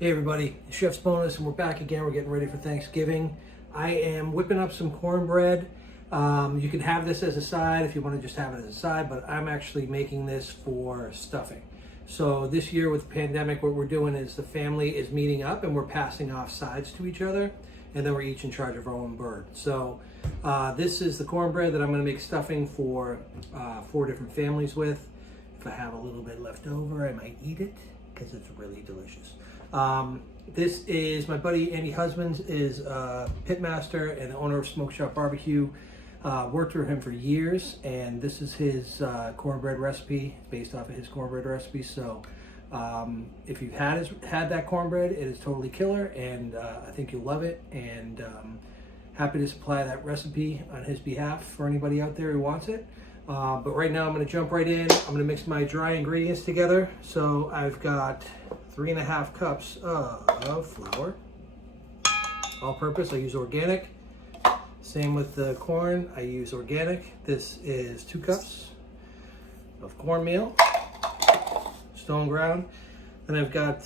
Hey everybody, Chef's Bonus, and we're back again. We're getting ready for Thanksgiving. I am whipping up some cornbread. You can have this as a side if you want to just have it as a side, but I'm actually making this for stuffing. So this year with the pandemic, what we're doing is the family is meeting up and we're passing off sides to each other, and then we're each in charge of our own bird. So this is the cornbread that I'm going to make stuffing for 4 different families with. If I have a little bit left over, I might eat it because it's really delicious. This is my buddy Andy Husbands, is a pitmaster and the owner of Smoke Shop Barbecue. Worked for him for years, and this is his cornbread recipe, based off of his cornbread recipe. So if you've had that cornbread, it is totally killer, and I think you'll love it, and happy to supply that recipe on his behalf for anybody out there who wants it. But right now I'm going to jump right in. I'm going to mix my dry ingredients together. So I've got 3.5 cups of flour, all purpose. I use organic. Same with the corn, I use organic. This is 2 cups of cornmeal, stone ground. Then I've got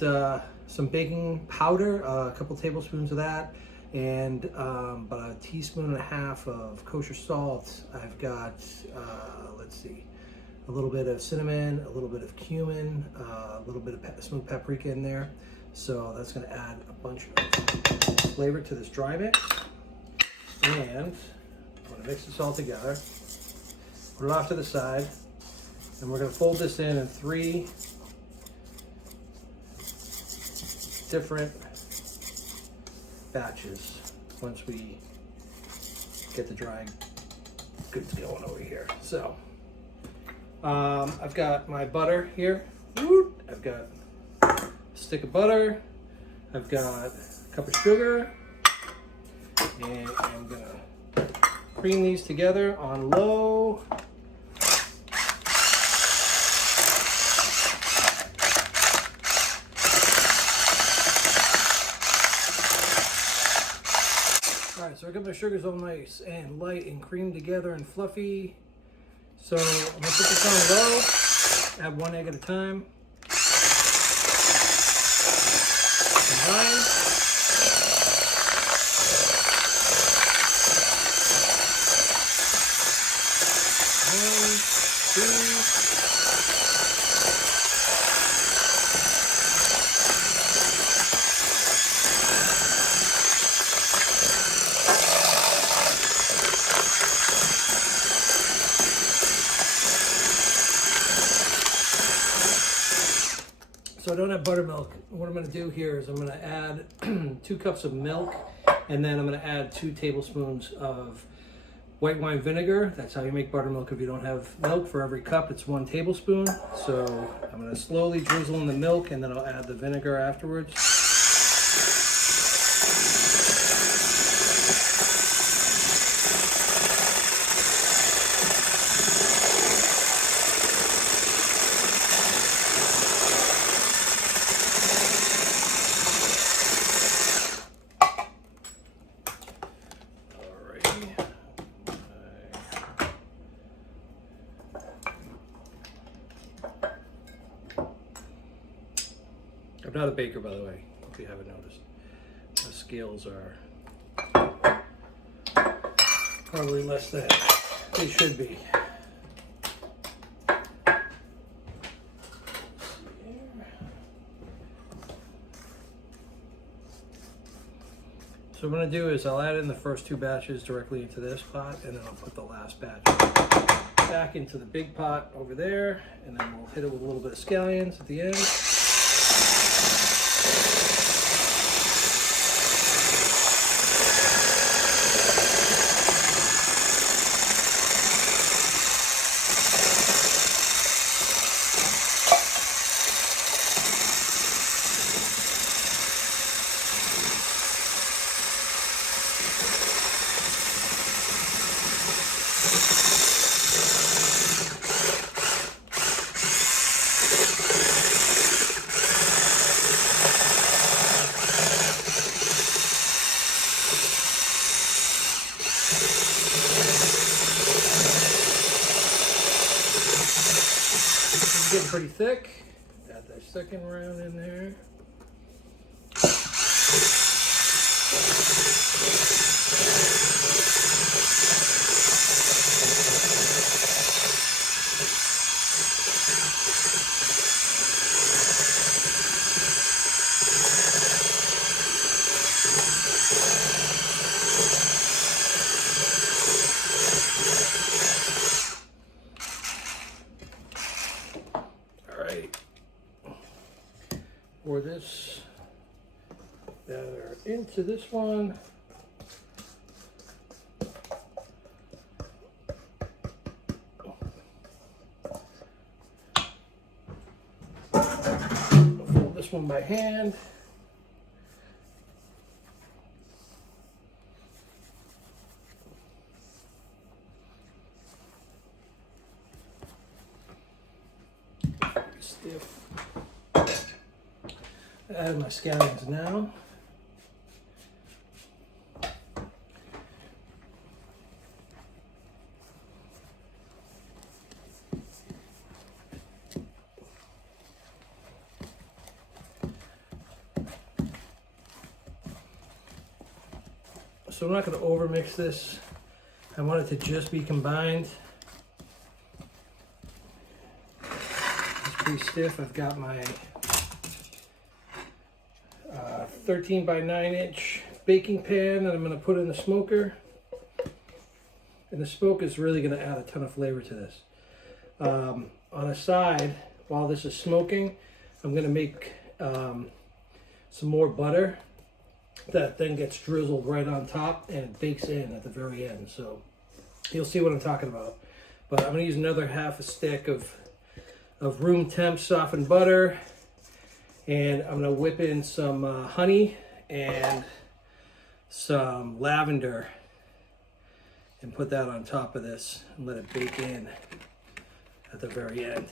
some baking powder, a couple tablespoons of that, and about 1.5 teaspoons of kosher salt. I've got, let's see, a little bit of cinnamon, a little bit of cumin, a little bit of smoked paprika in there. So that's going to add a bunch of flavor to this dry mix. And I'm going to mix this all together, put it off to the side, and we're going to fold this in 3 different batches once we get the drying goods going over here. So I've got my butter here. I've got a stick of butter. I've got a cup of sugar. And I'm gonna cream these together on low. All right, so I got my sugars all nice and light and creamed together and fluffy. So I'm gonna put this on low, add 1 egg at a time. Combine. So I don't have buttermilk. What I'm going to do here is I'm going to add 2 cups of milk, and then I'm going to add 2 tablespoons of white wine vinegar. That's how you make buttermilk if you don't have milk. For every cup, it's 1 tablespoon. So I'm going to slowly drizzle in the milk, and then I'll add the vinegar afterwards. I'm not a baker, by the way, if you haven't noticed. The scales are probably less than they should be. So what I'm going to do is I'll add in the first 2 batches directly into this pot, and then I'll put the last batch back into the big pot over there, and then we'll hit it with a little bit of scallions at the end. Getting pretty thick. Add that second round in there. Pour this batter into this one. Fold this one by hand. Stiff. Add my scallions now. So I'm not going to overmix this. I want it to just be combined. It's pretty stiff. I've got my 13 by 9 inch baking pan that I'm going to put in the smoker. And the smoke is really going to add a ton of flavor to this. On the side, while this is smoking, I'm going to make some more butter that then gets drizzled right on top and it bakes in at the very end. So you'll see what I'm talking about. But I'm going to use another half a stick of room temp softened butter. And I'm going to whip in some honey and some lavender and put that on top of this and let it bake in at the very end.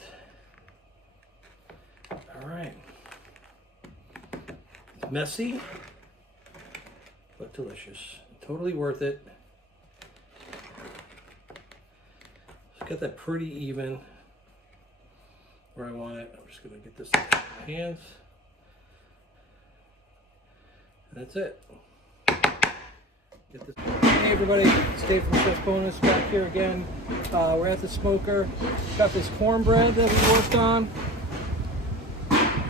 All right. It's messy, but delicious. Totally worth it. Just got that pretty even where I want it. I'm just going to get this in my hands. And that's it. Get this. Hey everybody, it's Dave from Chef Bonus back here again. We're at the smoker. Got this cornbread that we worked on.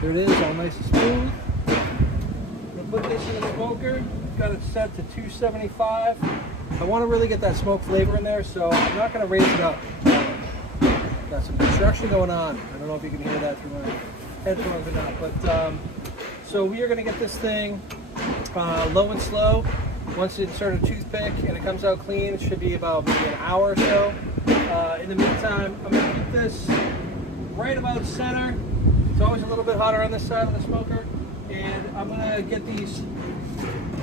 There it is, all nice and smooth. I'm gonna put this in the smoker. Got it set to 275. I want to really get that smoke flavor in there, so I'm not going to raise it up. Got some construction going on. I don't know if you can hear that through my headphones or not, but so we are going to get this thing low and slow. Once you insert a toothpick and it comes out clean, it should be about maybe an hour or so. In the meantime, I'm going to keep this right about center. It's always a little bit hotter on this side of the smoker, and I'm going to get these,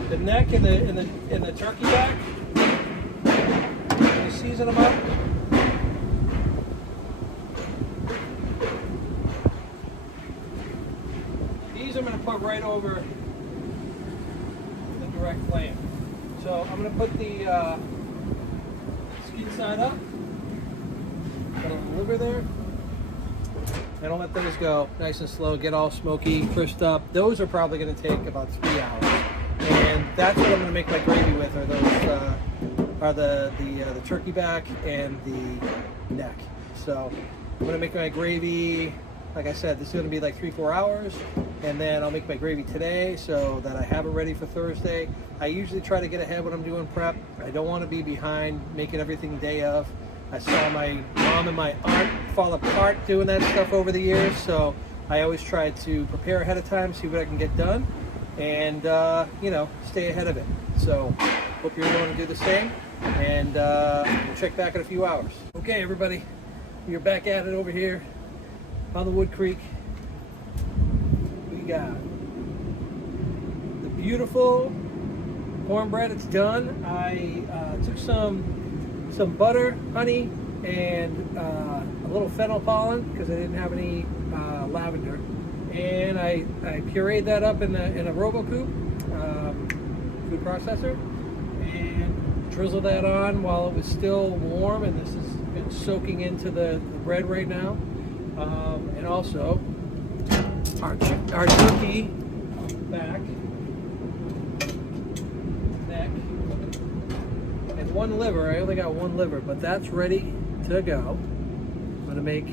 the neck and the turkey back. And season them up. These I'm going to put right over the direct flame. So I'm going to put the skin side up, got a little liver there, and I'll let those go nice and slow, get all smoky, crisped up. Those are probably going to take about 3 hours, and that's what I'm going to make my gravy with. Are those the turkey back and the neck. So I'm going to make my gravy. Like I said, this is going to be like 3-4 hours, and then I'll make my gravy today so that I have it ready for Thursday. I usually try to get ahead when I'm doing prep. I don't want to be behind making everything day of. I saw my mom and my aunt fall apart doing that stuff over the years, so I always try to prepare ahead of time, see what I can get done, and stay ahead of it. So hope you're going to do the same, and we'll check back in a few hours. Okay, everybody, we're back at it over here on the Woodcreek. We got the beautiful cornbread. It's done. I took some butter, honey, and a little fennel pollen because I didn't have any lavender, and I pureed that up in a RoboCoupe food processor and drizzled that on while it was still warm, and this has been soaking into the bread right now. And also our turkey back, neck, and one liver. I only got one liver, but that's ready to go. I'm going to make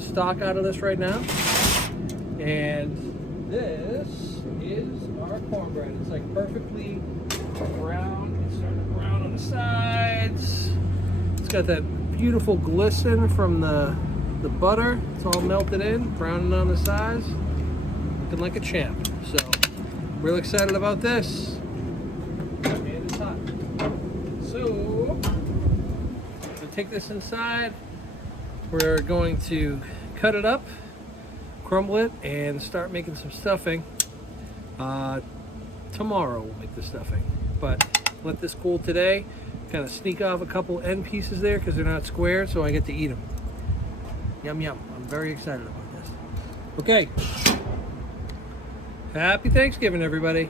stock out of this right now. And this is our cornbread. It's like perfectly brown. It's starting to brown on the sides. It's got that beautiful glisten from the butter. It's all melted in, browning on the sides. Looking like a champ. So, real excited about this. And it's hot. So, I'm gonna take this inside. We're going to cut it up, crumble it, and start making some stuffing. Tomorrow we'll make the stuffing, but let this cool today. Kind of sneak off a couple end pieces there because they're not square, so I get to eat them. Yum yum. I'm very excited about this. Okay. Happy Thanksgiving, everybody.